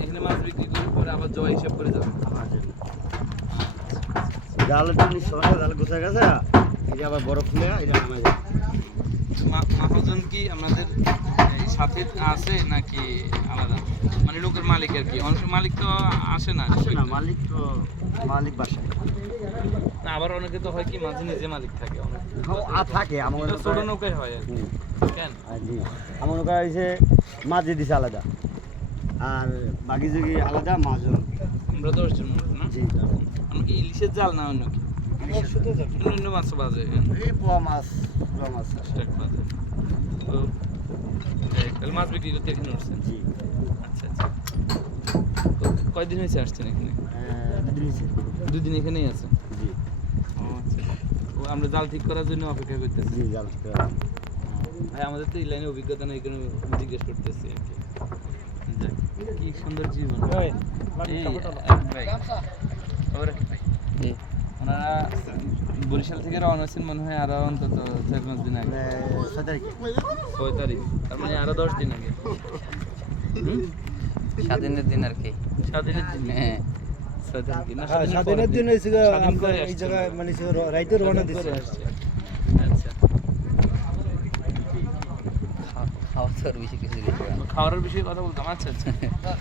এখানে মাছ বিক্রি করে পরে আবার জয় হিসাব করে যাবে। জালের জন্য সবাই জাল গোছা গেছে? এই যে আবার বরফ খুলে এটা নামে যায় কি আপনাদের সাথে আছে নাকি আলাদা? মানে লোকের মালিক আর কি। অনেক মালিক তো আসে না আসে না মালিক তো মালিক বাসায় না, আবার অনেকে তো হয় কি মাঝে নিজে মালিক থাকে অনেক। হ্যাঁ, আ থাকে এটা ছোট নৌকায় হয় আর কি। হুম, কেন? জি। আমার মনে করা হয়েছে মাঝে দিছে আলাদা। আর বাকি যদি আলাদা মাজন আমরা দশজন না? জি আমরা কি ইলিশের জাল না অন্য কি? অন্য মাছ বাজে এই পোয়া মাছ পোয়া মাছ বাজে। তো তাহলে মাছ বিক্রি করতে এখানে উঠছেন? জি। আচ্ছা আচ্ছা। তো কয়দিন হয়েছে আসছেন এখানে? দুদিন এখানেই আছে জি। ও আচ্ছা। ও আমরা জাল ঠিক করার জন্য অপেক্ষা করতেছি। জি জাল ঠিক ভাই আমাদের তো এই লাইনে অভিজ্ঞতা নেই এখানে জিজ্ঞেস করতেছি আর কি। যাক, কি সুন্দর জীবন? ওনারা বরিশাল থেকে রওনা হচ্ছেন মনে হয় আরও অন্তত চার পাঁচ দিন আগে। ছয় তারিখে। ছয় তারিখ। তার মানে আরও দশ দিন আগে। স্বাধীনের দিন আর কি। সাত দিনের দিন। হ্যাঁ। হ্যাঁ, স্বাধীনের দিন হয়েছে আমরা এই জায়গায় মানে রাইতে রওনা দিচ্ছে করে আসছে। আচ্ছা খা- খাওয়া আর বেশি কিছু খাওয়ার বিষয়ে কথা বলতাম আচ্ছা আচ্ছা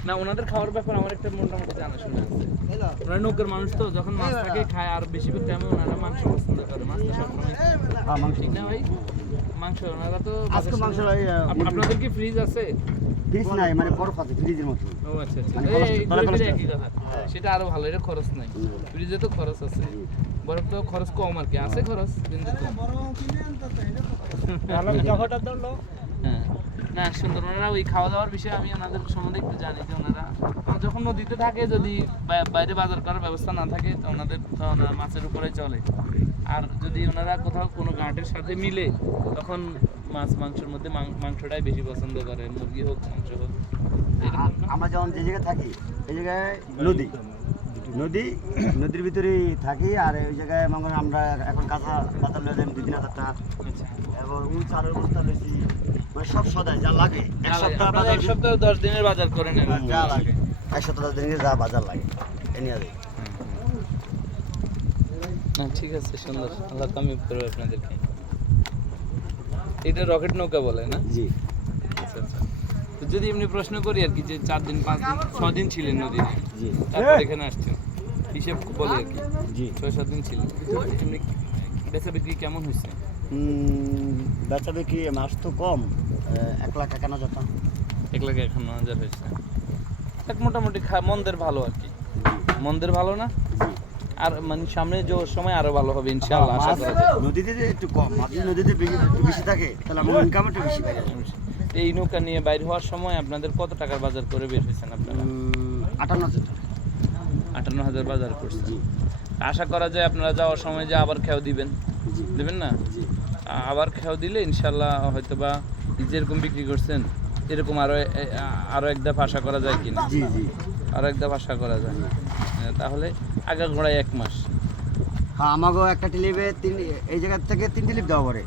না ওনাদের খাওয়ার ব্যাপার আমার একটা মোটামুটি জানা শোনা আছে। ওনারা নৌকার মানুষ তো যখন মাছ থাকে খায় আর বেশি ওনারা মাংস পছন্দ করে। মাছ তো সবসময় হ্যাঁ মাংস। ঠিক না ভাই? মাংস ওনারা তো আজকে মাংস আপ- আপনাদের কি ফ্রিজ আছে? ফ্রিজ নাই মানে বরফ আছে ফ্রিজের মতো। ও আচ্ছা আচ্ছা। মানে খরচ- এই তাহলে ঘুরে ফিরে খরচটা- একই কথা। সেটা আরও ভালো এটা খরচ নাই। ফ্রিজে তো খরচ আছে। বরফ তো খরচ কম আর কি আছে খরচ কিন্তু না, সুন্দর। ওনারা ওই খাওয়া দাওয়ার বিষয়ে আমি ওনাদের সম্বন্ধে একটু জানি যে ওনারা যখন নদীতে থাকে, যদি বাইরে বাজার করার ব্যবস্থা না থাকে, তো ওনাদের তো ওনারা মাছের উপরে চলে। আর যদি ওনারা কোথাও কোনো ঘাটের সাথে মিলে, তখন মাছ মাংসের মধ্যে মাংসটাই বেশি পছন্দ করে। মুরগি হোক, মাংস হোক। আমরা যখন যে জায়গায় থাকি, এই জায়গায় নদী। নদী নদীর ভিতরেই থাকি আর ওই জায়গায় মনে করেন আমরা এখন কাঁচা বাজার লয়ে যাই দুই তিন হাজার টাকা আচ্ছা। এবং বস্তা লইছি মানে সব সদাই যা লাগে এক সপ্তাহ এক সপ্তাহ দশ দিনের বাজার করে নেন। যা লাগে। এক সপ্তাহ দশ দিনে যা বাজার লাগে এ নিয়ে যাই। ঠিক আছে সুন্দর। আল্লাহ কামিয়ে করবে আপনাদেরকে। এটা রকেট নৌকা বলে না? জি। আচ্ছা আচ্ছা। তো যদি এমনি প্রশ্ন করি আর কি যে চার দিন পাঁচ দিন ছ দিন ছিলেন নদীতে জি। তারপর এখানে আসছেন। হিসেব বলে আর কি। জি। ছয় সাত দিন ছিলেন। এমনি বেচা বিক্রি কেমন হয়েছে? বেচা বিক্রি মাছ তো কম এক লাখ একান্ন হাজার টাকা। এক লাখ একান্ন হাজার হয়েছে। এক মোটামুটি খা- মন্দের ভালো আর কি। মন্দের ভালো না? আর মানে সামনে যে সময় আরও ভালো হবে ইনশাআল্লাহ আশা করা যায়। নদীতে যে একটু কম মাছ নদীতে বেশি একটু বেশি থাকে তাহলে আমার ইনকাম একটু বেশি পাই এই নৌকা নিয়ে বাইর হওয়ার সময় আপনাদের কত টাকার বাজার করে বের হয়েছেন আপনারা? আটান্ন হাজার টাকা। আটান্ন হাজার বাজার করছেন। আশা করা যায় আপনারা যাওয়ার সময় যে আবার খেয়াও দিবেন। দেবেন না? আবার খেয়াও দিলে ইনশাল্লাহ হয়তো বা যেরকম বিক্রি করছেন এরকম আরও আরও এক ধাপ আশা করা যায় কিনা? জি জি। আরও এক ধাপ আশা করা যায়। তাহলে আগা ঘোড়ায় এক মাস। হ্যাঁ আমাকেও একটা টিলিপে তিন এই জায়গার থেকে তিন টিলিপ দেওয়া পড়ে।